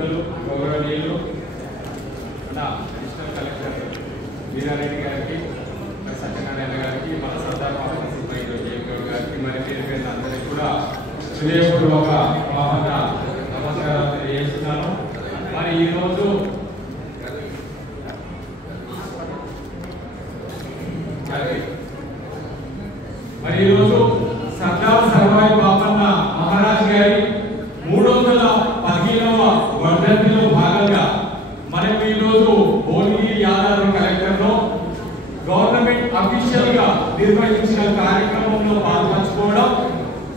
పెద్దలు గౌరవనీయులు మన అడిషనల్ కలెక్టర్ వీరారెడ్డి గారికి, సత్యనారాయణ గారికి, మన సర్దార్ పాపన్ సిబ్బంది జయగౌడ్ గారికి, మరి పేరు అందరికీ కూడా హృదయపూర్వక నమస్కారాలు తెలియజేస్తున్నాను. మరి ఈరోజు సర్దార్ సర్వాయి పాపన్న మహారాజ్ గారి 315వ వర్ధంతిలో భాగంగా మనం ఈరోజు భువనగిరి యాదాద్రి కలెక్టర్లో గవర్నమెంట్ అఫీషియల్ గా నిర్వహించిన కార్యక్రమంలో పాల్పంచుకోవడం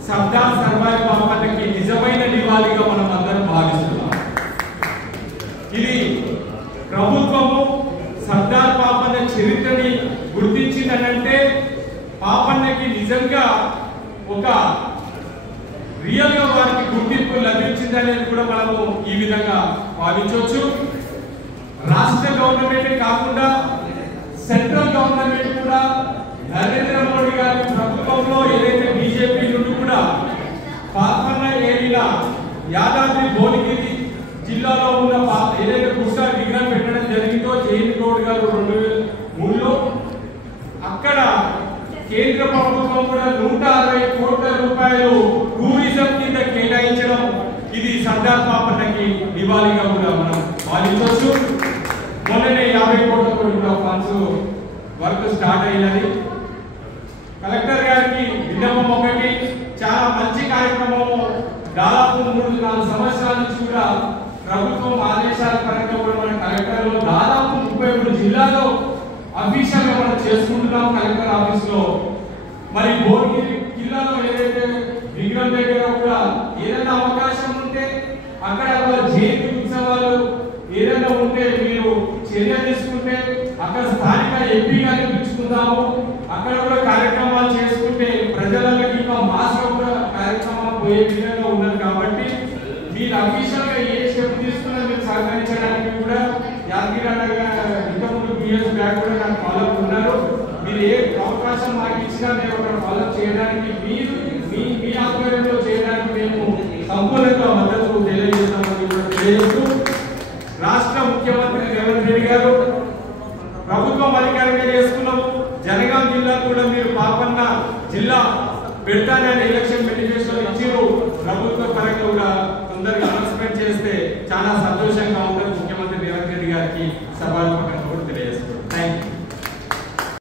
సర్దార్ సర్వాయి పాపన్నకి నిజమైన నివాళిగా మనం అందరం భావిస్తున్నాం. ఇది ప్రభుత్వము సర్దార్ పాపన్న చరిత్రని గుర్తించిందనంటే పాపన్నకి నిజంగా ఒక రియల్ గా వారికి గుర్తింపు లభించిందనేది కూడా మనము ఈ విధంగా భావించవచ్చు. రాష్ట్ర గవర్నమెంట్ కాకుండా సెంట్రల్ గవర్నమెంట్ కూడా నరేంద్ర మోడీ గారి ప్రభుత్వంలో ఏదైతే బీజేపీ నుండి కూడా పాపన్న ఏరియా యాదాద్రి భువనగిరి జిల్లాలో ఉన్న ఏదైతే పుస్తక విగ్రహం పెట్టడం జరిగిందో జయంత్ గౌడ్ గారు 2003లో అక్కడ కేంద్ర ప్రభుత్వం కూడా 160 కోట్ల రూపాయలు టూరిజం కింద కేటాయించడం ఇది సర్దార్ పాపన్నకి నివాళిగా కూడా మనం భావించవచ్చు. మొన్ననే 50 కోట్ల కూడా ఫండ్స్ వర్క్ స్టార్ట్ అయినది. కలెక్టర్ గారికి విన్నపం ఒకటి, చాలా మంచి కార్యక్రమము. దాదాపు 3-4 సంవత్సరాల నుంచి కూడా ప్రభుత్వం ఆదేశాల పరంగా కూడా మన కలెక్టర్లో దాదాపు 33 జిల్లాలో అఫీషియల్ గా మనం చేసుకుంటున్నాం కలెక్టర్ ఆఫీస్ లో. మరి భువనగిరి జిల్లాలో ఏదైతే విగ్రహం దగ్గర కూడా ఏదైనా అవకాశం ఉంటే అక్కడ జయంతి ఉత్సవాలు ఏదైనా ఉంటే మీరు చర్య తీసుకుంటే అక్కడ స్థానిక ఎంపీ గారిని పిలుచుకుందాము. అక్కడ కూడా కార్యక్రమాలు చేసుకుంటే ప్రజలకి ఇంకా మాస్ కూడా కార్యక్రమాలు పోయే విధంగా ఉన్నది. కాబట్టి మీరు అఫీషియల్ గా ఏ స్టెప్ తీసుకున్నా మీరు సహకరించడానికి కూడా యాదగిరి ఇంతకుముందు బిఎస్ బ్యాక్ కూడా నాకు ఫాలో ఉన్నారు. మీరు ఏ అవకాశం మాకు ఇచ్చినా మేము అక్కడ ఫాలో చేయడానికి మీరు మీ ఆధ్వర్యంలో చేయడానికి మేము సంపూర్ణంగా మద్దతు తెలియజేస్తామని కూడా తెలియజేస్తూ రాష్ట్ర ముఖ్యమంత్రి రేవంత్ రెడ్డి గారు ప్రభుత్వం అధికారంగా చేసుకున్నాము. జనగాం జిల్లా కూడా మీరు పాపన్న జిల్లా పెడతానని ఎలక్షన్ మేనిఫెస్టో ఇచ్చిరు. ప్రభుత్వ పరంగా కూడా తొందరగా అనౌన్స్మెంట్ చేస్తే చాలా సంతోషంగా